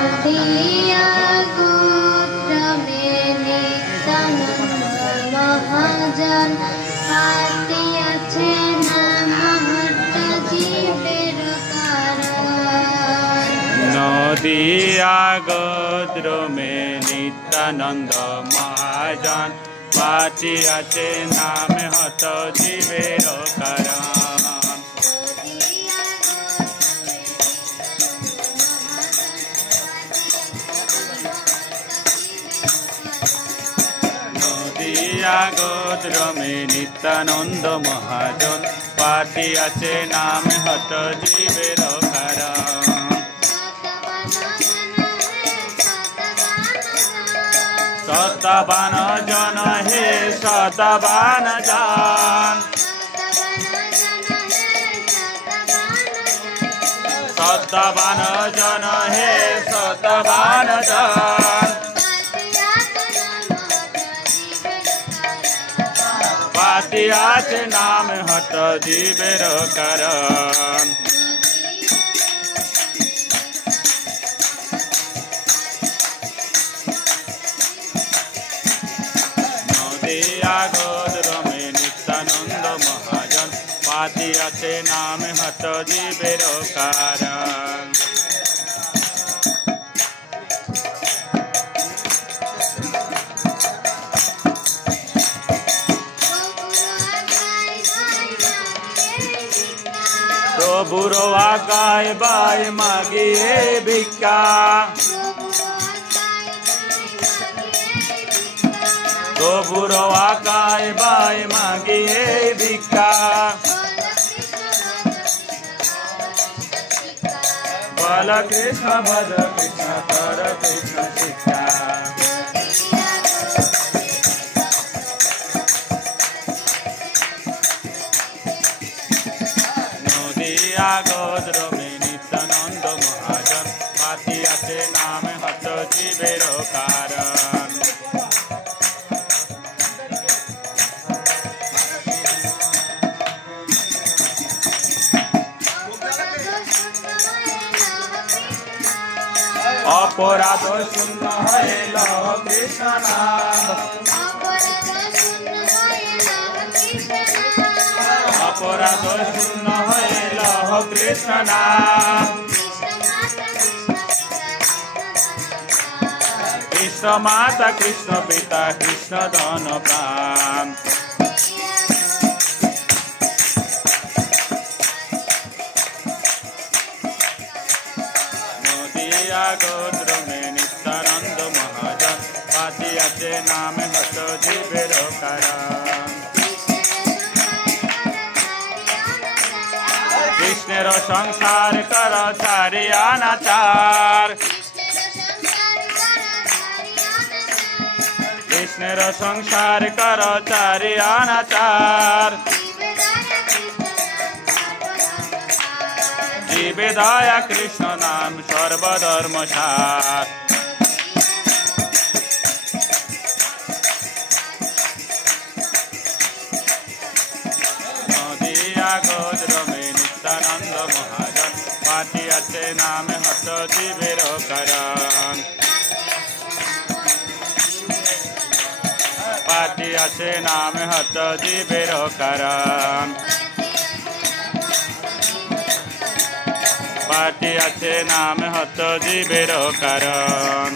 নদিয়া গোত্রমে নিত্যানন্দ মহাজন পাতিয়াছে নামহট্ট জীবের কারণ। নদিয়া গোত্রমে নিত্যানন্দ মহাজন পাতিয়াছে নামহট্ট জীবের কারণ। নদিয়া গোত্রমে নিত্যানন্দ মহাজন পাতিয়াছে নামহট্ট জীবের কারণ। শতবান জন হে শতবান জন, শতবান জন হে শতবান জন, পাতিয়াছে নামহট্ট জীবের কারণ। নদিয়া গোত্রমে নিত্যানন্দ মহাজন পাতিয়াছে নামহট্ট জীবের কারণ। প্রভুর আজ্ঞায় বাই মাগিয়ে ভিক্ষা, প্রভুর আজ্ঞায় বাই মাগিয়ে ভিক্ষা, বল কৃষ্ণ ভজ কৃষ্ণ কর কৃষ্ণ শিক্ষা। নদিয়া গোত্রমে নিত্যানন্দ মহাজন পাতিয়াছে নামহট্ট জীবের কারণ। অপরাধ শূন্য হয়ে লহ কৃষ্ণ নাম, অপরাধ শূন্য হয়ে লহ কৃষ্ণ নাম। কৃষ্ণ মাতা কৃষ্ণ পিতা কৃষ্ণ ধন প্রাণ। নদিয়া গোত্রমে নিত্যানন্দ মহাজন পাতিয়াছে নামহট্ট জীবের কারণ। কৃষ্ণের সংসার কর ছাড়িয়া নাচার, কৃষ্ণের সংসার কর ছাড়িয়া নাচার। জীবে দয়া কৃষ্ণ নাম সর্বধর্ম সার। নদিয়া গোত্রমে নিত্যানন্দ মহাজন পাতিয়াছে নামহট্ট জীবের কারণ। পাতিয়াছে নামহট্ট জীবের কারণ। পাতিয়াছে নামহট্ট জীবের কারণ।